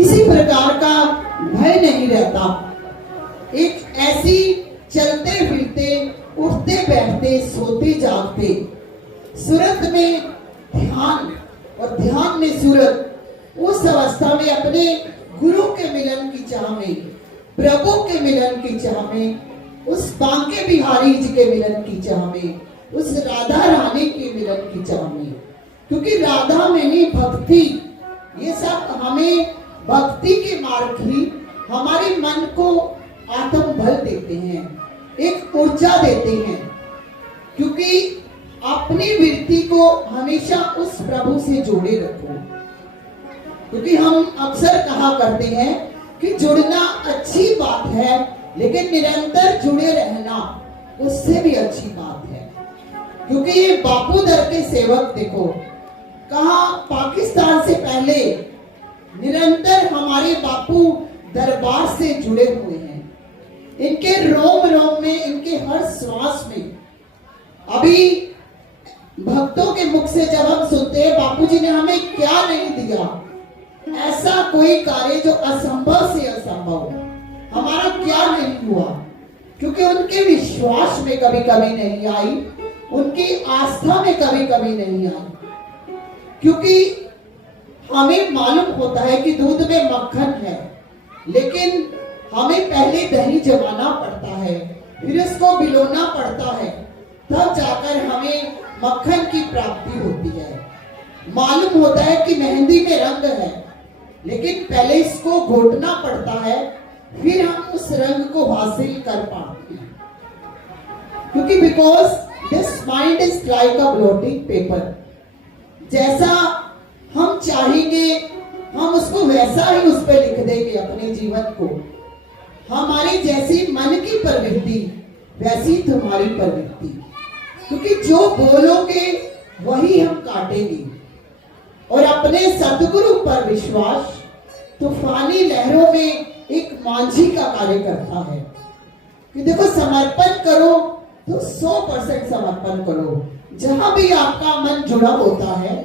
किसी प्रकार का भय नहीं रहता। एक ऐसी चलते फिरते, उठते बैठते, सोते जागते, सूरत में ध्यान और ध्यान में सूरत, उस अवस्था में अपने गुरु के मिलन की चाह में, प्रभु के मिलन की चाह में, उस बांके बिहारी जी के मिलन की चाह में, उस राधा रानी के मिलन की चाह में। क्योंकि राधा में ही भक्ति, ये सब हमें भक्ति के मार्ग ही हमारे मन को आत्म बल देते हैं, एक ऊर्जा देते हैं। क्योंकि अपनी वृत्ति को हमेशा उस प्रभु से जोड़े रखो। क्योंकि हम अक्सर कहा करते हैं कि जुड़ना अच्छी बात है, लेकिन निरंतर जुड़े रहना उससे भी अच्छी बात है। क्योंकि ये बापू दर के सेवक देखो, कहा पाकिस्तान से पहले निरंतर हमारे बापू दरबार से जुड़े हुए हैं। इनके रोम रोम में, इनके हर श्वास में। अभी भक्तों के मुख से जब हम सुनते हैं बापू जी ने हमें क्या नहीं दिया, ऐसा कोई कार्य जो असंभव से असंभव, हमारा क्या नहीं हुआ। क्योंकि उनके विश्वास में कभी कभी नहीं आई, उनकी आस्था में कभी कभी नहीं आई। क्योंकि हमें मालूम होता है कि दूध में मक्खन है, लेकिन हमें पहले दही जमाना पड़ता है, फिर उसको भिगोना पड़ता है, तब जाकर हमें मक्खन की प्राप्ति होती है। मालूम होता है कि मेहंदी में रंग है, लेकिन पहले इसको घोटना पड़ता है, फिर हम उस रंग को हासिल कर पाते हैं। क्योंकि because this mind is like a blotting paper, जैसा हम चाहेंगे हम उसको वैसा ही उस पर लिख देंगे अपने जीवन को। हमारी जैसी मन की प्रवृत्ति वैसी तुम्हारी प्रवृत्ति। क्योंकि जो बोलोगे वही हम काटेंगे। और अपने सतगुरु पर विश्वास तूफानी लहरों में एक मांझी का कार्य करता है कि देखो, समर्पण करो तो 100% समर्पण करो। जहां भी आपका मन जुड़ा होता है,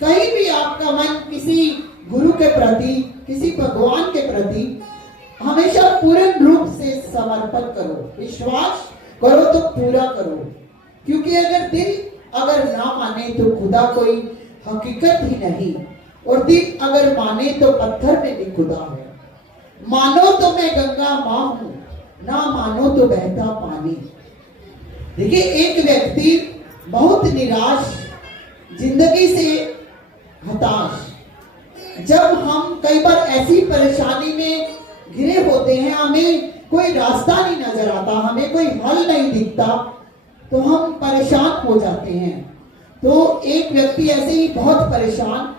कहीं भी आपका मन किसी गुरु के प्रति, किसी भगवान के प्रति, हमेशा पूर्ण रूप से समर्पण करो, विश्वास करो तो पूरा करो। क्योंकि अगर दिल अगर ना माने तो खुदा कोई हकीकत ही नहीं, और दिल अगर माने तो पत्थर में भी खुदा है। मानो तो मैं गंगा मां हूं, ना मानो तो बहता पानी। देखिए, एक व्यक्ति बहुत निराश, जिंदगी से हताश, जब हम कई बार ऐसी परेशानी में घिरे होते हैं, हमें कोई रास्ता नहीं नजर आता, हमें कोई हल नहीं दिखता, तो हम परेशान हो जाते हैं। तो एक व्यक्ति ऐसे ही बहुत परेशान,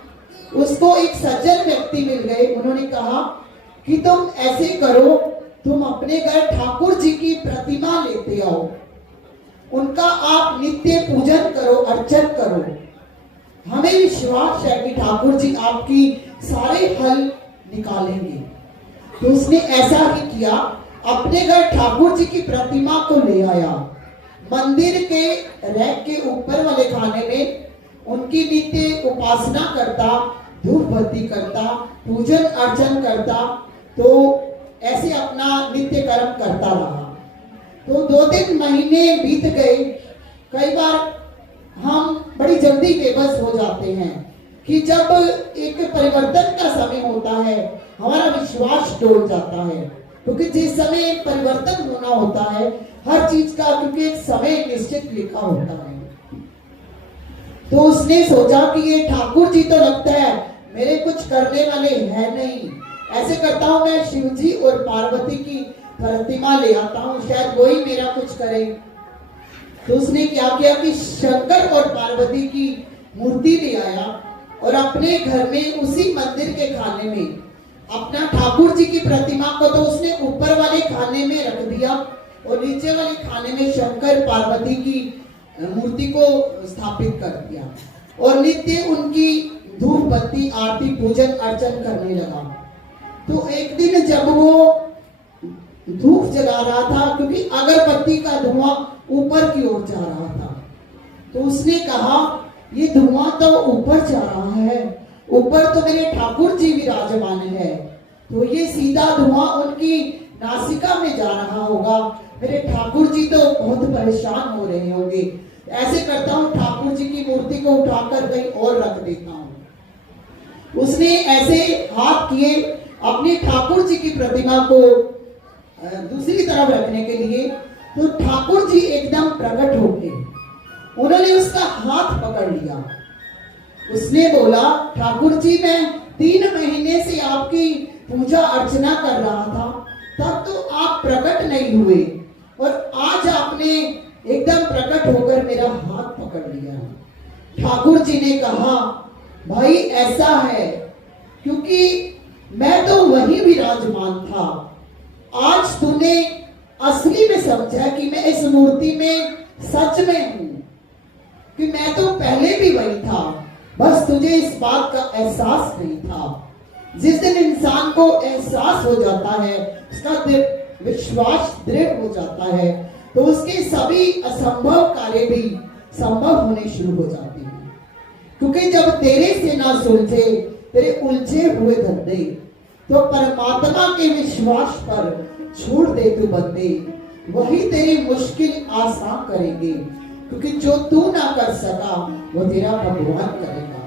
उसको एक सज्जन व्यक्ति मिल गए। उन्होंने कहा कि तुम ऐसे करो, तुम अपने घर ठाकुर जी की प्रतिमा लेते आओ, उनका आप नित्य पूजन करो, अर्चन करो। हमें विश्वास है कि ठाकुर जी आपकी सारे हल निकालेंगे। तो उसने ऐसा ही किया, अपने घर ठाकुर जी की प्रतिमा को ले आया, मंदिर के रैक के ऊपर वाले खाने में उनकी नित्य उपासना करता, धूप बत्ती करता, पूजन अर्चन करता। तो ऐसे अपना नित्य कर्म करता रहा। तो 2-3 महीने बीत गए। कई बार हम बड़ी जल्दी बेबस हो जाते हैं कि जब एक परिवर्तन का समय होता है, हमारा विश्वास डोल जाता है। क्योंकि जिस समय परिवर्तन होना होता है हर चीज का, क्योंकि एक समय निश्चित लिखा होता है। तो उसने सोचा कि ये ठाकुर जी तो लगता है मेरे कुछ करने वाले हैं नहीं, ऐसे करता हूं मैं शिव जी और पार्वती की प्रतिमा ले आता हूं, शायद वही मेरा कुछ करे। तो उसने क्या किया कि शंकर और पार्वती की मूर्ति ले आया और अपने घर में उसी मंदिर के खाने में अपना ठाकुर जी की प्रतिमा को तो उसने ऊपर वाले खाने में रख दिया और नीचे वाले खाने में शंकर पार्वती की मूर्ति को स्थापित कर दिया और नित्य उनकी धूप बत्ती आरती पूजन अर्चन करने लगा। तो एक दिन जब वो धूप जला रहा था, क्योंकि अगरबत्ती का धुआं ऊपर की ओर जा रहा था, तो उसने कहा ये धुआं तो ऊपर जा रहा है, ऊपर तो मेरे ठाकुर जी विराजमान है, तो ये सीधा धुआं उनकी नासिका में जा रहा होगा। मेरे ठाकुर जी तो बहुत परेशान हो रहे होंगे। ऐसे करता हूँ, ठाकुर जी की मूर्ति को उठाकर कहीं और रख देता हूँ। उसने ऐसे हाथ किए अपने ठाकुर जी की प्रतिमा को दूसरी तरफ रखने के लिए, तो ठाकुर जी एकदम प्रकट हो गए। उन्होंने उसका हाथ पकड़ लिया। उसने बोला, ठाकुर जी मैं 3 महीने से आपकी पूजा अर्चना कर रहा था, तब तो आप प्रकट नहीं हुए, और आज आपने एकदम प्रकट होकर मेरा हाथ पकड़ लिया। ठाकुर जी ने कहा, भाई ऐसा है क्योंकि मैं तो वही विराजमान था, आज तूने असली में समझा कि मैं इस मूर्ति में सच में हूं, कि मैं तो पहले भी वही था, बस तुझे इस बात का एहसास नहीं था। जिस दिन इंसान को एहसास हो जाता है, उसका विश्वास दृढ़ हो जाता है, तो उसके सभी असंभव कार्य भी संभव होने शुरू हो जाते हैं। क्योंकि जब तेरे से ना सुलझे तेरे उलझे हुए धंधे, तो परमात्मा के विश्वास पर छोड़ दे तू बंदे, वही तेरी मुश्किल आसान करेंगे। क्योंकि जो तू ना कर सका वो तेरा भगवान करेगा।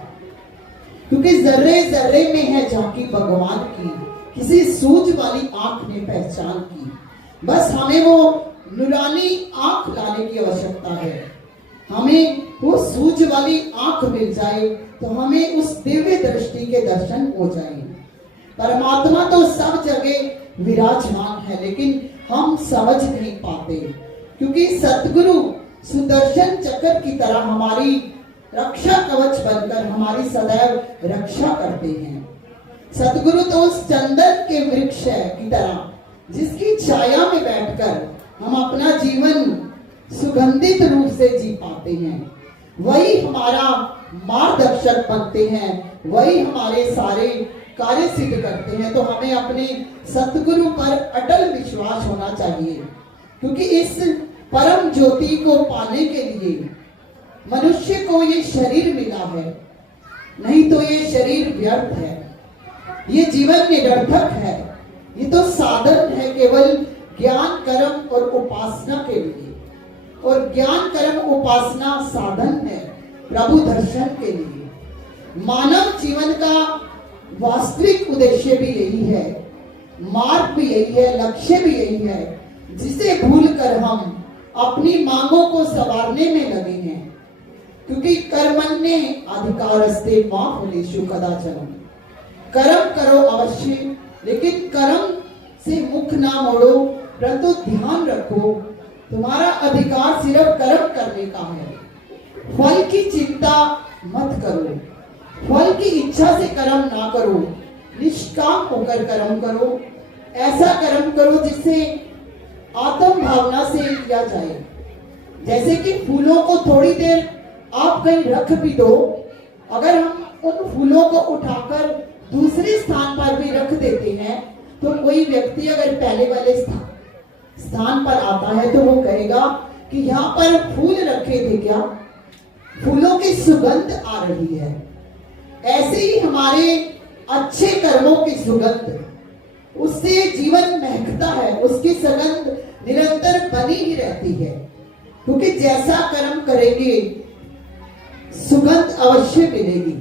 क्योंकि जर्रे जर्रे में है झांकी भगवान की, किसी सूझ वाली आंख ने पहचान की। बस हमें वो नूरानी आंख लाने की आवश्यकता है। हमें वो सूझ वाली आंख मिल जाए तो हमें उस दिव्य दृष्टि के दर्शन हो जाए। परमात्मा तो सब जगह विराजमान है, लेकिन हम समझ नहीं पाते, क्योंकि सतगुरु सुदर्शन चक्र की तरह हमारी रक्षा कवच बनकर हमारी सदैव रक्षा करते हैं। सतगुरु तो उस चंदन के वृक्ष है की तरह, जिसकी छाया में बैठकर हम अपना जीवन सुगंधित रूप से जी पाते हैं। वही हमारा मार्गदर्शक बनते हैं, वही हमारे सारे कार्य सिद्ध करते हैं। तो हमें अपने सतगुरु पर अटल विश्वास होना चाहिए, क्योंकि इस परम ज्योति को पाने के लिए मनुष्य को ये शरीर मिला है, नहीं तो ये शरीर व्यर्थ है, ये जीवन निरर्थक है। ये तो साधन है केवल ज्ञान कर्म और उपासना के लिए, और ज्ञान कर्म उपासना साधन है प्रभु दर्शन के लिए। मानव जीवन का वास्तविक उद्देश्य भी यही है, मार्ग भी यही है, लक्ष्य भी यही है, जिसे भूलकर हम अपनी मांगों को संवारने में लगे हैं। क्योंकि कर्मण्ये अधिकारस्ते मा फलेषु कदाचन, कर्म करो अवश्य, लेकिन कर्म से मुख ना मोड़ो, परंतु ध्यान रखो तुम्हारा अधिकार सिर्फ कर्म करने का है। फल की चिंता मत करो, फल की इच्छा से कर्म ना करो, निष्काम होकर कर्म करो। ऐसा कर्म करो जिससे आत्म भावना से किया जाए। जैसे कि फूलों को थोड़ी देर आप कहीं रख भी दो, अगर हम उन फूलों को उठाकर दूसरे स्थान पर भी रख देते हैं, तो कोई व्यक्ति अगर पहले वाले स्थान पर आता है तो वो कहेगा कि यहाँ पर फूल रखे थे क्या, फूलों की सुगंध आ रही है। ऐसे ही हमारे अच्छे कर्मों की सुगंध, उससे जीवन महकता है, उसकी सुगंध निरंतर बनी ही रहती है। क्योंकि जैसा कर्म करेंगे सुगंध अवश्य मिलेगी।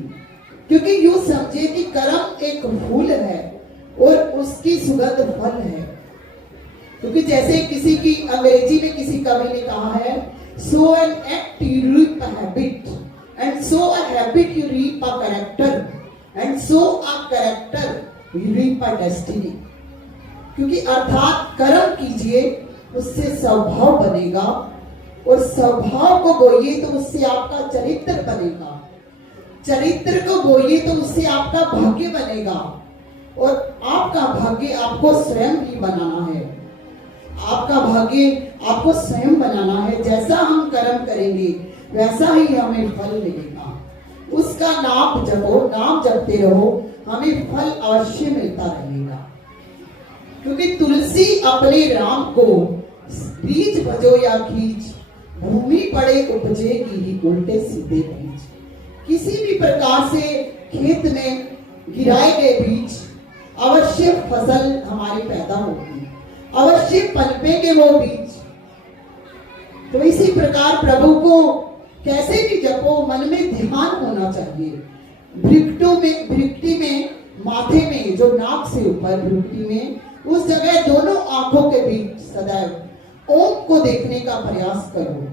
क्योंकि यूं समझिए कि कर्म एक फूल है और उसकी सुगंध फल है। क्योंकि जैसे किसी की अंग्रेजी में किसी कवि ने कहा है, sow an act you reap a habit, and sow a habit you reap a character, and sow a character you reap a destiny. क्योंकि अर्थात कर्म कीजिए, उससे स्वभाव बनेगा, और स्वभाव को बोइए तो उससे आपका चरित्र बनेगा, चरित्र को बोइए तो उससे आपका भाग्य बनेगा, और आपका भाग्य आपको स्वयं ही बनाना है। आपका भाग्य आपको स्वयं बनाना है। जैसा हम कर्म करेंगे वैसा ही हमें फल मिलेगा। उसका नाम जपो, नाम जपते रहो, हमें फल अवश्य मिलता रहेगा। क्योंकि तुलसी अपने राम को बीज भजो या खींच, भूमि पड़े उपजेगी ही उल्टे सीधे बीज। किसी भी प्रकार से खेत में गिराए गए बीज अवश्य फसल हमारी पैदा होगी, अवश्य पनपेंगे वो बीज। तो इसी प्रकार प्रभु को कैसे भी जपो, मन में ध्यान होना चाहिए। भ्रुकुटी में माथे में जो नाक से ऊपर भ्रुकुटी में, उस जगह दोनों आंखों के बीच सदैव ओम को देखने का प्रयास करो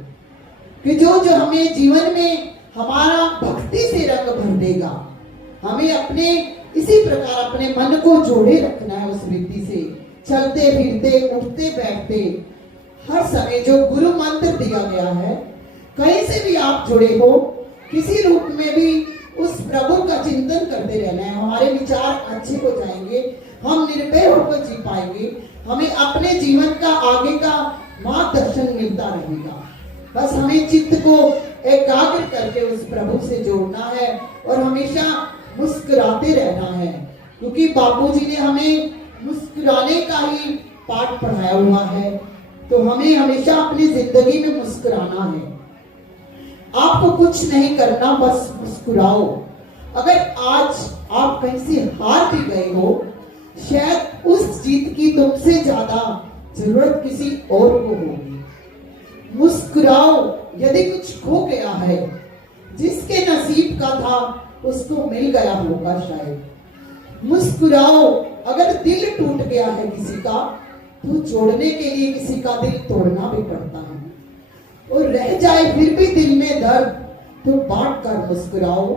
कि जो हमें जीवन में हमारा भक्ति से रंग भर देगा। हमें अपने इसी प्रकार अपने मन को जोड़े रखना है उस वृत्ति से, चलते फिरते उठते बैठते हर समय जो गुरु मंत्र दिया गया है, कहीं से भी आप जुड़े हो, किसी रूप में भी उस प्रभु का चिंतन करते रहना है। हमारे विचार अच्छे हो जाएंगे, हम निर्भय होकर जी पाएंगे, हमें अपने जीवन का आगे का मार्गदर्शन मिलता रहेगा। बस हमें चित्त को एकाग्र करके उस प्रभु से जोड़ना है और हमेशा मुस्कुराते रहना है, क्योंकि बापूजी ने हमें मुस्कुराने का ही पाठ पढ़ाया हुआ है। तो हमें हमेशा अपनी जिंदगी में मुस्कुराना है। आपको कुछ नहीं करना, बस मुस्कुराओ। अगर आज आप कहीं से हार भी गए हो, शायद उस जीत की तुमसे ज्यादा जरूरत किसी और को होगी। मुस्कुराओ। यदि कुछ खो गया है, जिसके नसीब का था उसको मिल गया होगा शायद। मुस्कुराओ। अगर दिल टूट गया है किसी का, तो जोड़ने के लिए किसी का दिल तोड़ना भी पड़ता है। और रह जाए फिर भी दिल में दर्द, तो बांट कर मुस्कुराओ।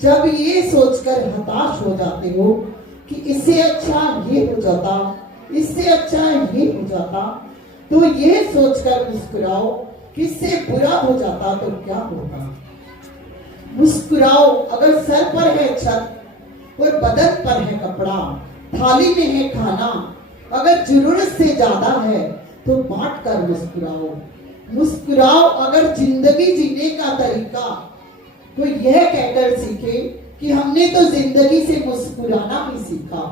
जब ये सोचकर हताश हो जाते हो कि इससे अच्छा ये हो जाता, इससे अच्छा ये हो जाता, तो ये सोचकर मुस्कुराओ कि इससे बुरा हो जाता तो क्या होता। मुस्कुराओ। अगर सर पर है छत और बदन पर है कपड़ा, थाली में है खाना, अगर जरूरत से ज्यादा है तो बांट कर मुस्कुराओ। मुस्कुराओ। अगर जिंदगी जीने का तरीका तो यह कहकर सीखे कि हमने तो जिंदगी से मुस्कुराना भी सीखा,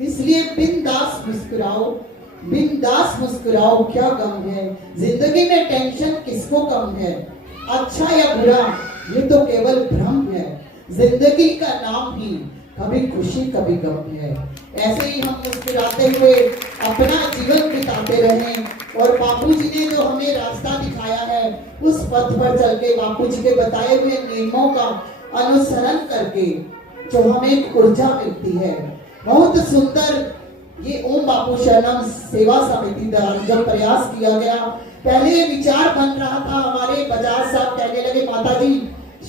इसलिए बिंदास मुस्कुराओ। बिंदास मुस्कुराओ। क्या गम है जिंदगी में, टेंशन किसको कम है, अच्छा या बुरा ये तो केवल भ्रम है। जिंदगी का नाम ही कभी खुशी कभी गम है। ऐसे ही हम मुस्कुराते हुए अपना जीवन बिताते रहें और बापूजी ने जो हमें रास्ता दिखाया है, उस पथ पर चल के बापूजी के बताए हुए नियमों का अनुसरण करके जो हमें एक ऊर्जा मिलती है। बहुत सुंदर ये ओम बापू शरणम सेवा समिति द्वारा जब प्रयास किया गया, पहले विचार बन रहा था। हमारे बजाज साहब कहने लगे, माता जी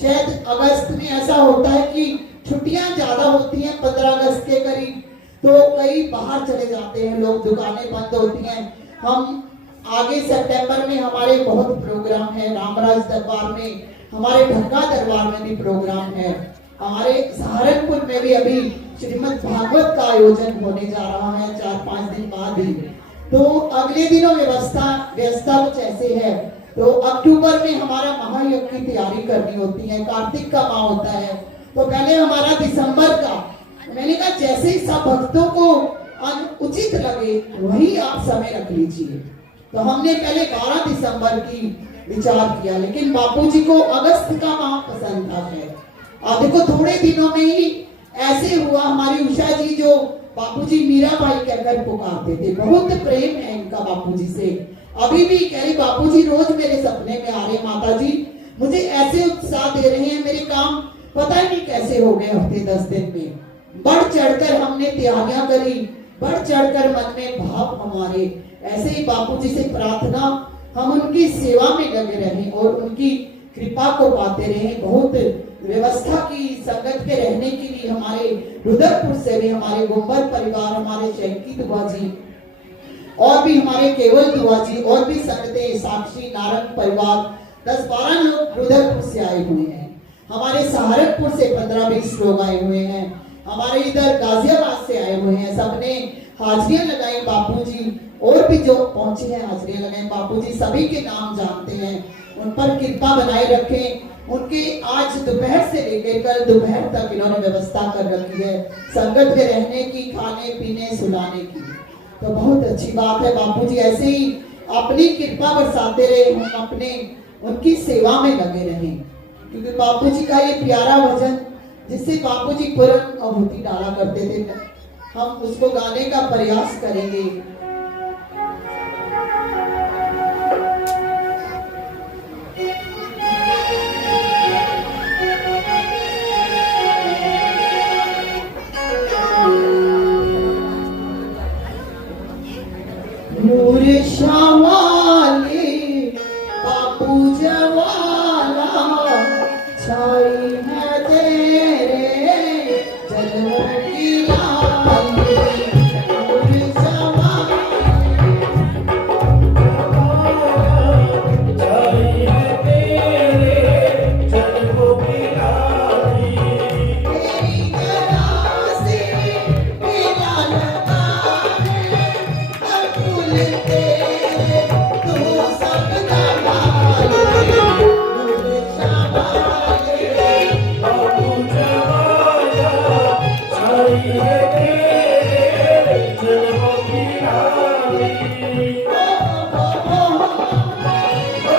शायद अगस्त में ऐसा होता है कि छुट्टियां ज्यादा होती हैं, 15 अगस्त के करीब, तो कई बाहर चले जाते हैं लोग, दुकानें बंद होती हैं। हम आगे सितंबर में हमारे बहुत प्रोग्राम है, रामराज दरबार में, हमारे ढक्का दरबार में भी प्रोग्राम है, हमारे सहारनपुर में भी अभी श्रीमद् भागवत का आयोजन होने जा रहा है 4-5 दिन बाद ही। तो अगले दिनों व्यवस्था कुछ ऐसे है। तो अक्टूबर में हमारा महायज्ञ की तैयारी करनी होती है, कार्तिक का माह होता है, तो पहले हमारा दिसंबर का। मैंने कहा जैसे ही सब भक्तों को उचित लगे वही आप समय रख लीजिए। तो हमने पहले 12 दिसंबर की विचार किया, लेकिन बापूजी को अगस्त का माह पसंद था। अब देखो थोड़े दिनों में ही ऐसे हुआ। हमारी उषा जी जो बापूजी मीरा भाई कहकर पुकारते थे, बहुत प्रेम है इनका बापूजी से। अभी भी कह रही बापूजी रोज मेरे सपने में आ रहे, माता जी मुझे ऐसे उत्साह दे रहे हैं, मेरे काम पता नहीं कैसे हो गए हफ्ते 10 दिन में। बढ़ चढ़कर हमने तैयारियां करी, बढ़ चढ़कर मन में भाव हमारे। ऐसे ही बापूजी से प्रार्थना, हम उनकी सेवा में लगे रहें और उनकी कृपा को पाते रहें। बहुत व्यवस्था की संगत के रहने के लिए हमारे रुद्रपुर से भी हमारे गुम्बर परिवार, हमारे शंकी दुआ जी और भी हमारे केवल दुआ जी और भी संगतें, साक्षी नारंग परिवार 10-12 लोग रुद्रपुर से आए हुए हैं। हमारे सहारनपुर से 15-20 लोग आए हुए हैं। हमारे इधर गाजियाबाद से आए हुए हैं। सबने हाजिरियां लगाई बापूजी, और भी जो पहुंचे हैं हाजिरियां लगाई बापूजी, सभी के नाम जानते हैं। उन पर कृपा बनाए रखें। उनके आज दोपहर से लेकर कल दोपहर तक इन्होंने व्यवस्था कर रखी है संगत के रहने की, खाने पीने सुलाने की। तो बहुत अच्छी बात है। बापूजी ऐसे ही अपनी कृपा बरसाते रहे, हम अपने उनकी सेवा में लगे रहें। क्योंकि बापूजी का ये प्यारा भजन जिससे बापूजी पूर्ण आहुति डाला करते थे, हम उसको गाने का प्रयास करेंगे। मूर्छा वाले बापू जवाला छाई है तेरे जन्मों की लाली। मूर्छा छाई है तेरे जन्मों की लाली। तेरी गला से मेरा लगा है फूल तेरे तू सब दबाए। मूर्छा वाले बाबू जवाला छाई है तेरे जन्मों की लाली।